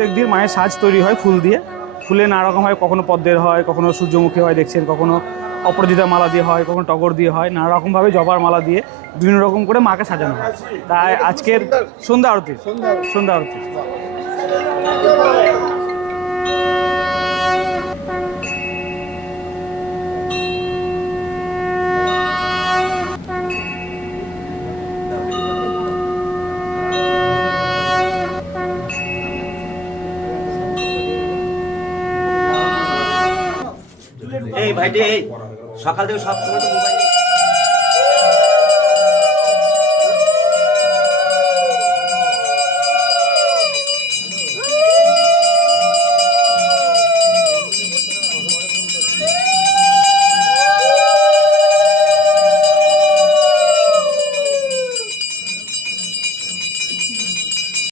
প্রত্যেকদিন মায়ের সাজ তৈরি হয় ফুল দিয়ে। ফুলে নানা রকম হয়, কখনো পদ্মের হয়, কখনো সূর্যমুখী হয় দেখছেন, কখনো অপরাজিতা মালা দিয়ে হয়, কখনো টগর দিয়ে হয়, নানা রকমভাবে জবার মালা দিয়ে বিভিন্ন রকম করে মাকে সাজানো হয়। তাই আজকের সন্ধ্যা আরতি, সন্ধ্যা আরতি। এই ভাইটি এই সকাল থেকে সব সময় তো মোবাইল